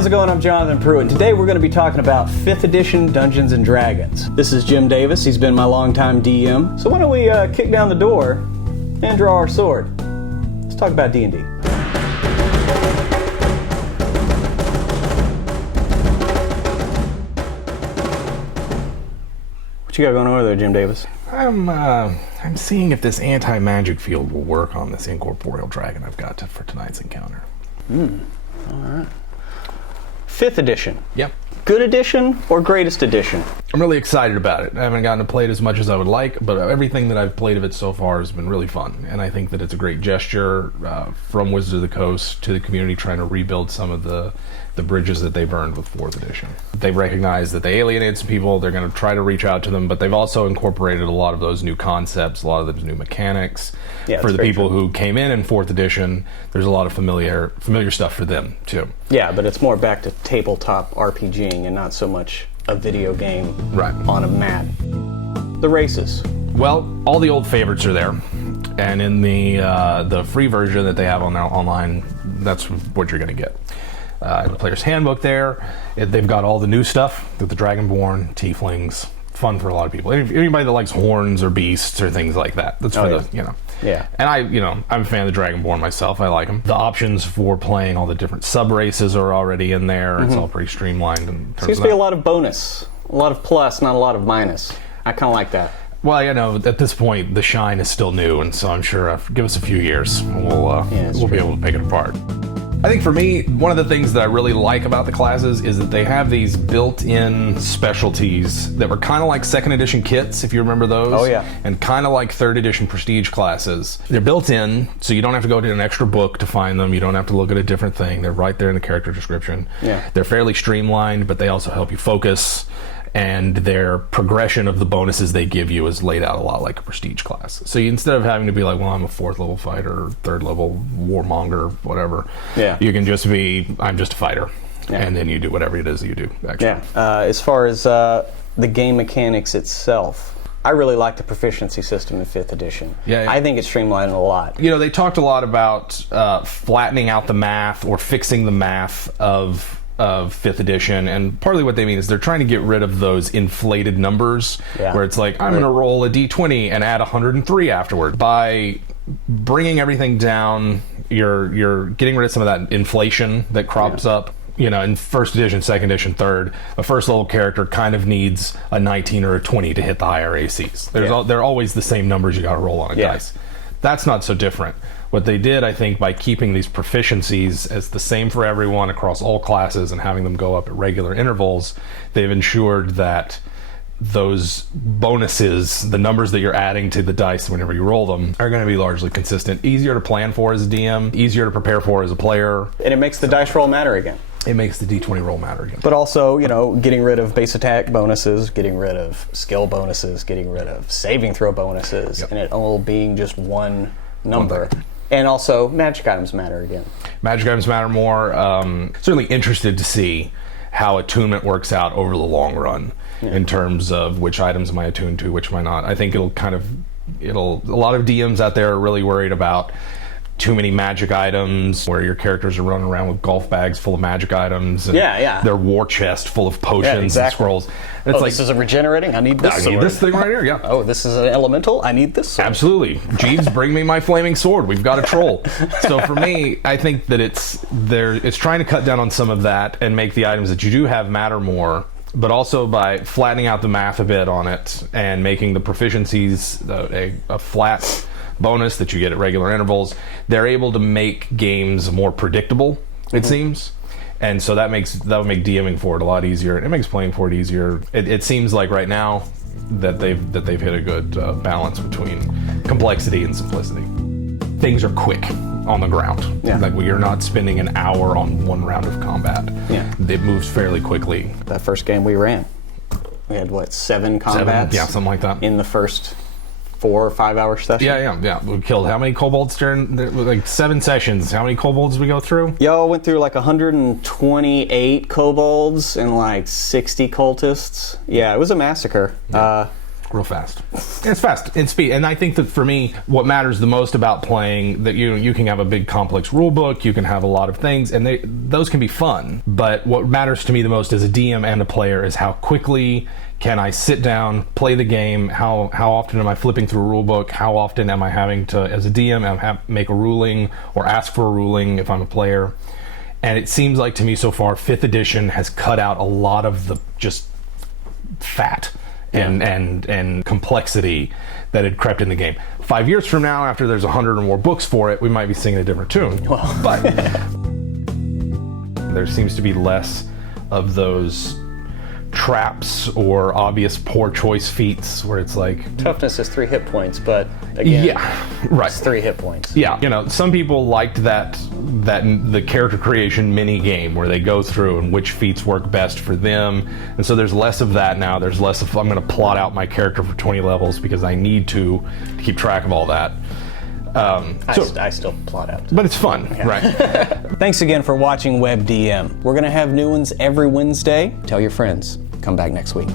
how's it going? I'm Jonathan Pruitt, and today we're going to be talking about 5th edition Dungeons & Dragons. This is Jim Davis. He's been my longtime DM. So why don't we kick down the door and draw our sword. Let's talk about D&D. What you got going on over there, Jim Davis? I'm seeing if this anti-magic field will work on this incorporeal dragon I've got for tonight's encounter. Alright. 5th edition. Yep. Good edition or greatest edition? I'm really excited about it. I haven't gotten to play it as much as I would like, but everything that I've played of it so far has been really fun. And I think that it's a great gesture from Wizards of the Coast to the community trying to rebuild some of the bridges that they burned with 4th edition. They've recognized that they alienated some people. They're going to try to reach out to them, but they've also incorporated a lot of those new concepts, a lot of those new mechanics. Yeah, for the people who came in 4th edition, there's a lot of familiar stuff for them, too. Yeah, but it's more back to tabletop RPGing and not so much a video game on a mat. The races. Well, all the old favorites are there. And in the free version that they have on their online, that's what you're going to get. The player's handbook there, they've got all the new stuff with the Dragonborn, Tieflings, fun for a lot of people. Anybody that likes horns or beasts or things like that. That's for the. Yeah. And I'm a fan of the Dragonborn myself. I like them. The options for playing all the different sub-races are already in there. It's all pretty streamlined. Seems to be a lot of bonus. A lot of plus, not a lot of minus. I kind of like that. Well, at this point, the shine is still new, and so I'm sure give us a few years, we'll be able to pick it apart. I think for me, one of the things that I really like about the classes is that they have these built-in specialties that were kind of like 2nd edition kits, if you remember those. Oh, yeah. And kind of like 3rd edition prestige classes. They're built in, so you don't have to go to an extra book to find them. You don't have to look at a different thing. They're right there in the character description. Yeah. They're fairly streamlined, but they also help you focus. And their progression of the bonuses they give you is laid out a lot like a prestige class. So instead of having to be like, well, I'm a 4th level fighter, or 3rd level warmonger, whatever, you can just be, I'm just a fighter. Yeah. And then you do whatever it is that you do, actually. Yeah. As far as the game mechanics itself, I really like the proficiency system in 5th edition. Yeah. I think it's streamlined a lot. They talked a lot about flattening out the math or fixing the math of 5th edition, and partly what they mean is they're trying to get rid of those inflated numbers where it's like, I'm going to roll a d20 and add 103 afterward. By bringing everything down, you're getting rid of some of that inflation that crops up. In 1st edition, 2nd edition, 3rd, a 1st level character kind of needs a 19 or a 20 to hit the higher ACs. They're always the same numbers you got to roll on a dice. That's not so different. What they did, I think, by keeping these proficiencies as the same for everyone across all classes and having them go up at regular intervals, they've ensured that those bonuses, the numbers that you're adding to the dice whenever you roll them, are going to be largely consistent. Easier to plan for as a DM, easier to prepare for as a player. And it makes the dice roll matter again. It makes the D20 roll matter again. But also, getting rid of base attack bonuses, getting rid of skill bonuses, getting rid of saving throw bonuses, and it all being just one number. And also, magic items matter again. Magic items matter more. Certainly interested to see how attunement works out over the long run in terms of which items am I attuned to, which am I not. I think a lot of DMs out there are really worried about too many magic items, where your characters are running around with golf bags full of magic items, and their war chest full of potions and scrolls. And it's this is a regenerating. I need this. I need this thing right here. Yeah. Oh, this is an elemental. I need this sword. Absolutely. Jeeves, bring me my flaming sword. We've got a troll. So for me, I think that it's trying to cut down on some of that and make the items that you do have matter more, but also by flattening out the math a bit on it and making the proficiencies a flat bonus that you get at regular intervals. They're able to make games more predictable, it seems. And so that would make DMing for it a lot easier. It makes playing for it easier. It seems like right now that they've hit a good balance between complexity and simplicity. Things are quick on the ground. Yeah. Like you're not spending an hour on one round of combat. Yeah. It moves fairly quickly. That first game we ran, we had 7 combats? Yeah, something like that. In the first 4 or 5 hour session? Yeah. We killed how many kobolds during 7 sessions? How many kobolds did we go through? Yo, went through 128 kobolds and 60 cultists. Yeah, it was a massacre. real fast. It's fast and speed, and I think that for me, what matters the most about playing, that you can have a big complex rule book, you can have a lot of things, and those can be fun. But what matters to me the most as a DM and a player is how quickly can I sit down, play the game? How often am I flipping through a rule book? How often am I having to, as a DM, make a ruling or ask for a ruling if I'm a player? And it seems like to me so far, 5th edition has cut out a lot of the just fat and complexity that had crept in the game. 5 years from now, after there's 100 or more books for it, we might be singing a different tune. Well. But there seems to be less of those traps or obvious poor choice feats where it's like toughness is 3 hit points, but again, yeah, right, it's 3 hit points. Yeah, some people liked that the character creation mini game where they go through and which feats work best for them, and so there's less of that now. There's less of I'm going to plot out my character for 20 levels because I need to keep track of all that. I still plot out, but it's fun, right? Thanks again for watching WebDM. We're going to have new ones every Wednesday. Tell your friends. Come back next week.